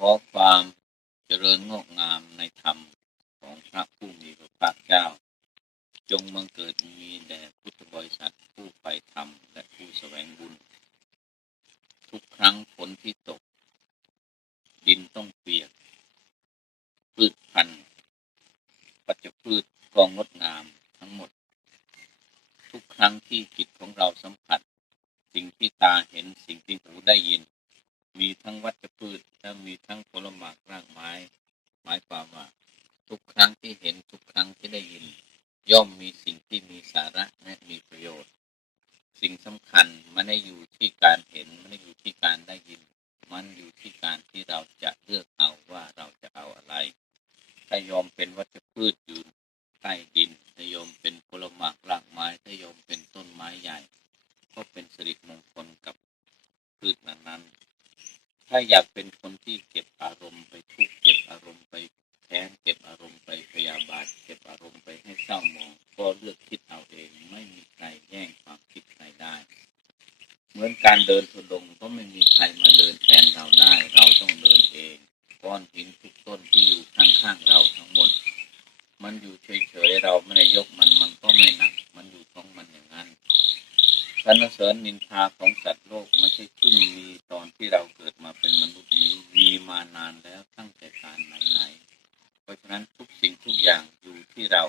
ขอความเจริญงอกงามในธรรมของพระผู้มีพระภาคเจ้า จงบังเกิดมีแด่พุทธบริษัทผู้ไปธรรมและผู้แสวงบุญ ทุกครั้งฝนที่ตก ดินต้องเปียก พืชพันธุ์ปัจจพืชก็งดงามทั้งหมด ทุกครั้งที่จิตของเราสัมผัส สิ่งที่ตาเห็นสิ่งที่หูได้ยิน มีทั้งวัชพืชและมีทั้งผลหมากรากไม้ หมายความว่า ทุกครั้งที่เห็นทุกครั้งที่ได้ยิน ย่อมมีสิ่งที่มีสา ระและมีประโยชน์ สิ่งสำคัญมันไม่ได้อยู่ที่การเห็นมันไม่ได้อยู่ที่การได้ยิน มันอยู่ที่การที่เราจะเลือกเอาว่าเราจะเอาอะไรถ้ายอมเป็นวัชพืชอยู่ใต้ดินถ้ายอมเป็นผลหมากรากไม้ถ้ายอมเป็นต้นไม้ใหญ่ ก็เป็นสิริมงคลกับพืชนั้นๆถ้าอยากเป็นคนที่เก็บอารมณ์ไป การเดินทุดงก็ไม่มีใครมาเดินแทนเราได้ เราต้องเดินเองก้อนหินทุกต้นที่อยู่ข้างๆเราทั้งหมด มันอยู่เฉยๆเราไม่ได้ยกมันมันก็ไม่หนัก มันอยู่ของมันอย่างนั้นสรรเสริญนินทาของสัตว์โลกไม่ใช่เพิ่งมีตอนที่เราเกิดมาเป็นมนุษย์นี้มีมานานแล้วตั้งแต่การไหนๆเพราะฉะนั้นทุกสิ่งทุกอย่างอยู่ที่เรา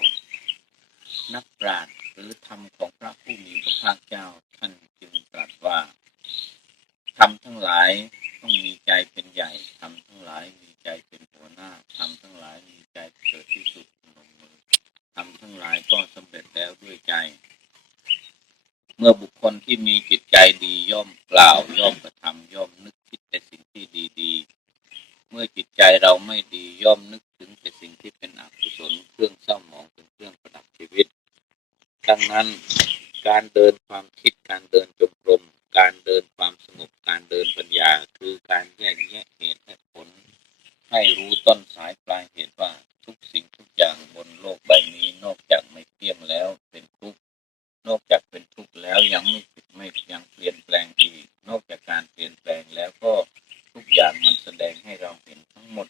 นักปราชญ์หรือธรรมของพระผู้มีพระภาคเจ้าท่านจึงตรัสว่า ทำทั้งหลายต้องมีใจเป็นใหญ่ทำทั้งหลายมีใจเป็นหัวหน้าทำทั้งหลายมีใจเกิดที่สุดลงมือทำทั้งหลายก็สำเร็จแล้วด้วยใจ เมื่อบุคคลที่มีจิตใจดีย่อมกล่าวย่อมกระทำย่อมนึกคิดแต่สิ่งที่ดีๆ เมื่อจิตใจเราไม่ดีย่อมนึกถึงแต่สิ่งที่เป็นอกุศลเครื่องเศร้าหมองเป็นเครื่องประดับชีวิตดังนั้นการเดินความคิดการเดินจงกรม แสดงให้เราเห็นทั้งหมด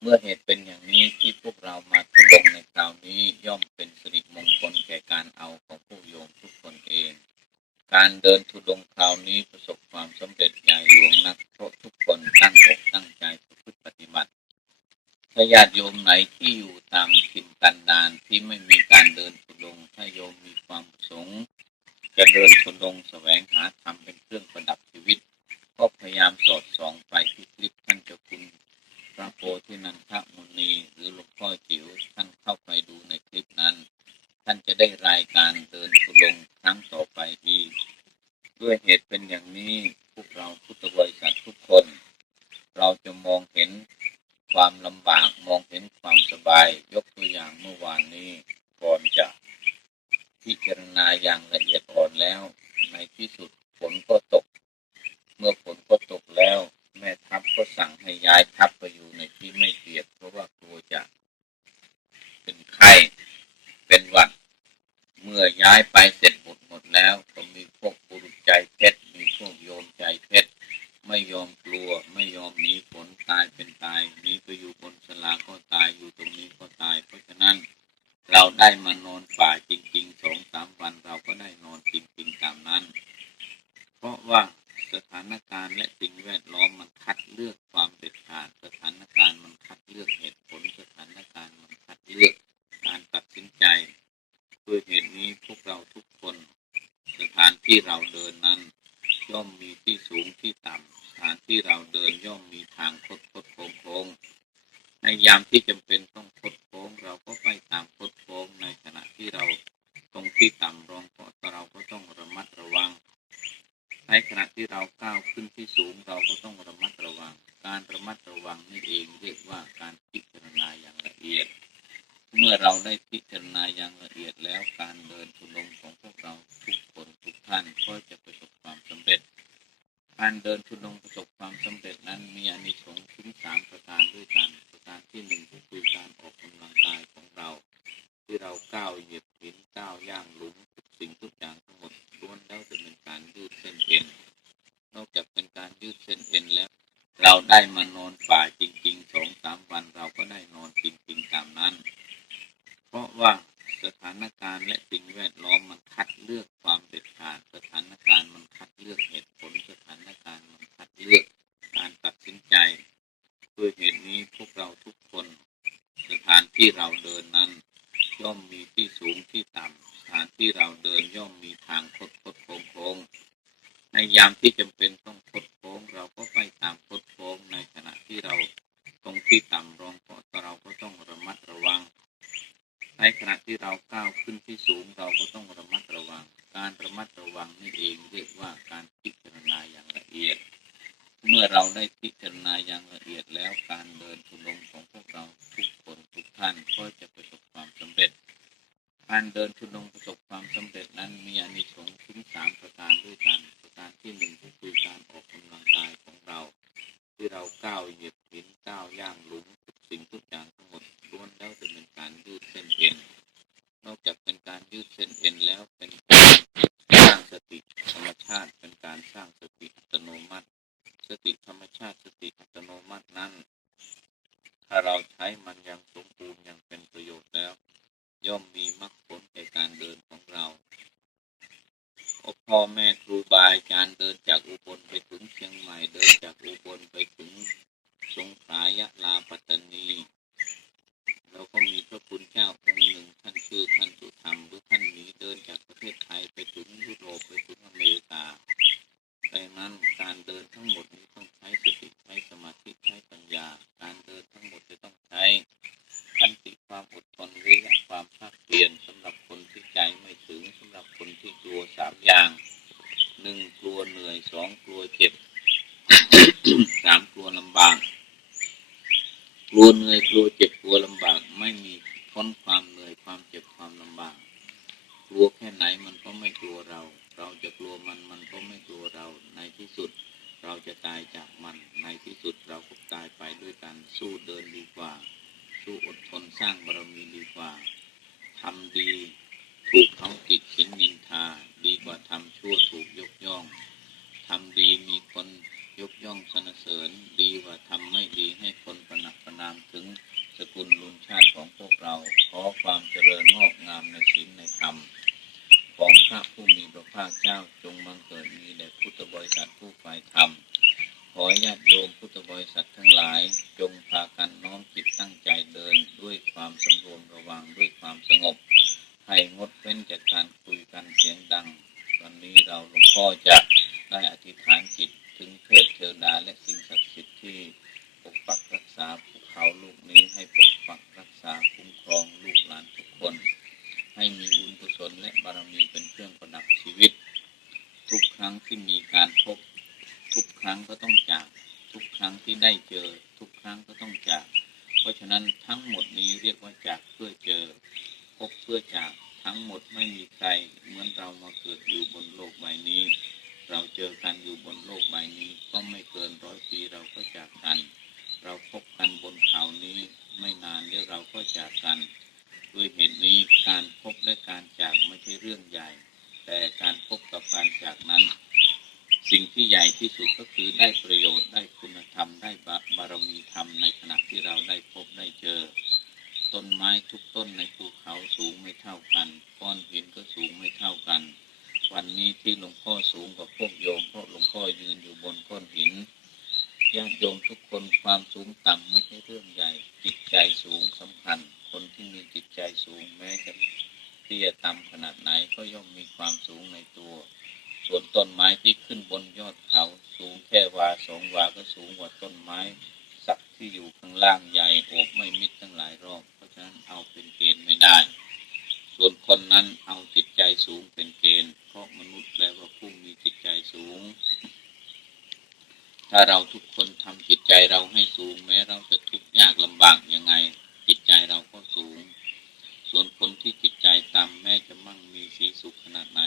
เมื่อเหตุเป็นอย่างนี้ที่พวกเรามาทุลงในคราวนี้ย่อมเป็นสิริมงคลแก่การเอาของผู้โยมทุกคนเอง การเดินทุดงคราวนี้ประสบความสำเร็จใหญ่หลวงนักเพราะทุกคนตั้งอกตั้งใจประพฤติปฏิบัติถ้าญาติโยมไหนที่อยู่ตามถิ่นกันดานที่ไม่มีการเดินทุดงถ้าโยมมีความประสงค์จะเดินทุดงแสวงหาธรรมเป็นเครื่องประดับชีวิต ก็พยายามสอดส่องไปที่คลิปท่านเจ้าคุณพระโพธินันทมุนีหรือหลวงพ่อจิ๋วท่านเข้าไปดูในคลิปนั้น ท่านจะได้รายการเดินทุลงครั้งต่อไปอีกด้วยเหตุเป็นอย่างนี้พวกเราพุทธบริษัททุกคน เราจะมองเห็นความลำบากมองเห็นความสบายยกตัวอย่างเมื่อวานนี้ก่อนจะพิจารณาอย่างละเอียดอ่อนแล้ว ในที่สุดฝนก็ตก เมื่อฝนก็ตกแล้ว แม่ทัพก็สั่งให้ย้ายทัพไปอยู่ในที่ไม่เปียกเพราะว่ากลัวจะเป็นไข้เป็นหวัด เมื่อย้ายไปเสร็จหมดหมดแล้วก็มีพวกบุรุษใจเพชรมีพวกโยมใจเพชรไม่ยอมกลัว ไม่ยอมหนีฝนตายเป็นตายหนีไปอยู่บนสลาก็ตายอยู่ตรงนี้ก็ตาย เพราะฉะนั้น เราได้มานอนป่าจริงๆสองสามวันเราก็ได้นอนจริงๆตามนั้น เพราะว่าสถานการณ์และสิ่งแวดล้อมมันคัดเลือกความเด็ดขาดสถานการณ์มันคัดเลือกเหตุผลสถานการณ์มันคัดเลือกการตัดสินใจ ด้วยเหตุนี้พวกเราทุกคน สถาน ที่เราเดินนั้น ย่อมมีที่สูงที่ต่ำสถานที่เราเดินย่อมมีทางคดคดโค้งโค้งในยามที่จำเป็นต้องคดโค้งเราก็ไปตามคดโค้งในขณะที่เราตรงที่ต่ำรองก็เราก็ต้องระมัดระวัง ในขณะที่เราก้าวขึ้นที่สูงเราก็ต้องระมัดระวัง การระมัดระวังนี่เองเรียกว่าการพิจารณาอย่างละเอียด เมื่อเราได้ ท่านก็จะประสบความสำเร็จ การเดินทุลงประสบความสำเร็จนั้นมีอานิสงส์ถึงสามประการด้วยกัน ประการที่หนึ่งก็คือการออกกำลังกายของเรา ที่เราก้าวเหยียบหินก้าวย่างหลุมทุกสิ่งทุกอย่างทั้งหมดล้วนแล้วจะเป็นการยืดเส้นเอ็น นอกจากเป็นการยืดเส้นเอ็นแล้ว เราได้มานอนป่าจริงๆสองสามวันเราก็ได้นอนจริงๆตามนั้น เพราะว่าสถานการณ์และสิ่งแวดล้อมมันคัดเลือกความเด็ดขาดสถานการณ์มันคัดเลือกเหตุผลสถานการณ์มันคัดเลือกการตัดสินใจด้วยเหตุนี้พวกเราทุกคน สถาน ที่เราเดินนั้น ย่อมมีที่สูงที่ต่ำสถานที่เราเดินย่อมมีทางคดคดโค้งโค้งในยามที่จำเป็นต้องคดโค้งเราก็ไปตามคดโค้งในขณะที่เราตรงที่ต่ำรองก็เราก็ต้องระมัดระวัง ในขณะที่เราก้าวขึ้นที่สูงเราก็ต้องระมัดระวัง การระมัดระวังนี่เองเรียกว่าการพิจารณาอย่างละเอียด เมื่อเราได้พิจารณาอย่างละเอียดแล้วการเดินทุดงของพวกเราทุกคนทุกท่านก็จะประสบความสำเร็จ การเดินทุดงประสบความสำเร็จนั้นมีอานิสงส์คุ้มค สติธรรมชาติสติอัตโนมัตินั้น ถ้าเราใช้มันอย่างสมบูรณ์อย่างเป็นประโยชน์แล้ว ย่อมมีมรรคผลในการเดินของเราพ่อแม่ครูบาอาจารย์เดินจากอุบลไปถึงเชียงใหม่เดินจากอุบลไปถึงสงขลายะลาปัตตานีเราก็มีพระคุณเจ้าองค์หนึ่งท่านชื่อท่านสุธรรมหรือท่านหนีเดินจากประเทศไทยไปถึงยุโรปไปถึงอเมริกาดังนั้นการเดินทั้งหมดนี้ต้องใช้สติใช้สมาธิใช้ปัญญา การเดินทั้งหมดจะต้องใช้ขันติความอดทนวิริยะความภาคเพียรสำหรับคนที่ใจไม่ถึงสำหรับคนที่กลัวสามอย่างหนึ่งกลัวเหนื่อยสองกลัวเจ็บ สามกลัวลำบาก กลัวเหนื่อยกลัวเจ็บกลัวลำบาก ไม่มีพ้นความเหนื่อยความเจ็บความลำบาก กลัวแค่ไหนมันก็ไม่กลัวเรา เราจะกลัวมันมันก็ไม่กลัวเรา ในที่สุด เราจะตายจากมัน ในที่สุดเราก็ตายไปด้วยกันสู้เดินดีกว่า สู้อดทนสร้างบารมีดีกว่าทำดีถูกเขาติดขินนินทา ดีกว่าทำชั่วถูกยกย่องทำดีมีคนยกย่องสรรเสริญดีกว่าทำไม่ดีให้คนประนับ นามถึงสกุลลุนชาติของพวกเรา ขอความเจริญงอกงามในศีลในธรรม ของพระผู้มีพระภาคเจ้าจงบังเกิดมีแด่พุทธบริษัทผู้ฝ่ายธรรม ขอญาติโยมพุทธบริษัททั้งหลาย จงพากันน้อมจิตตั้งใจเดิน ด้วยความสำรวมระวังด้วยความสงบ ให้งดเว้นจากการคุยกันเสียงดัง วันนี้เราหลวงพ่อจะได้อธิษฐานจิตถึงเทพเทวดาและสิ่งศักดิ์สิทธิ์ที่ปกปักรักษาภูเขาลูกนี้ให้ปกปักรักษาคุ้มครองลูกหลานทุกคน ให้มีบุญกุศลและบารมีเป็นเครื่องประดับชีวิต ทุกครั้งที่มีการพบ ทุกครั้งก็ต้องจาก ทุกครั้งที่ได้เจอ ทุกครั้งก็ต้องจาก เพราะฉะนั้นทั้งหมดนี้เรียกว่าจากเพื่อเจอ พบเพื่อจากทั้งหมดไม่มีใครเหมือนเรามาเกิดอยู่บนโลกใบนี้ เราเจอกันอยู่บนโลกใบนี้ก็ไม่เกินร้อยปีเราก็จากกัน เราพบกันบนเขานี้ไม่นานเดี๋ยวเราก็จากกัน ด้วยเหตุนี้การ และการจากไม่ใช่เรื่องใหญ่ แต่การพบกับการจากนั้น สิ่งที่ใหญ่ที่สุดก็คือได้ประโยชน์ได้คุณธรรมได้บาบารมีธรรมในขณะที่เราได้พบได้เจอ ต้นไม้ทุกต้นในภูเขาสูงไม่เท่ากันก้อนหินก็สูงไม่เท่ากัน วันนี้ที่หลวงพ่อสูงกว่าพวกโยมเพราะหลวงพ่อยืนอยู่บนก้อนหินญาติโยมทุกคนความสูงต่ำไม่ใช่เรื่องใหญ่ จิตใจสูงสำคัญ คนที่มีจิตใจสูงแม้จะ เตี้ยต่ำขนาดไหนก็ย่อมมีความสูงในตัว ส่วนต้นไม้ที่ขึ้นบนยอดเขา สูงแค่วาสองวาก็สูงกว่าต้นไม้ สักที่อยู่ข้างล่างใหญ่โอบไม่มิดตั้งหลายรอบ เพราะฉะนั้นเอาเป็นเกณฑ์ไม่ได้ ส่วนคนนั้นเอาจิตใจสูงเป็นเกณฑ์ เพราะมนุษย์แปลว่าผู้มีจิตใจสูง ถ้าเราทุกคนทำจิตใจเราให้สูงแม้เราจะทุกข์ยากลำบากยังไง จิตใจเราก็ ส่วนคนที่จิตใจต่ำแม้จะมั่งมีสีสุขขนาดไหน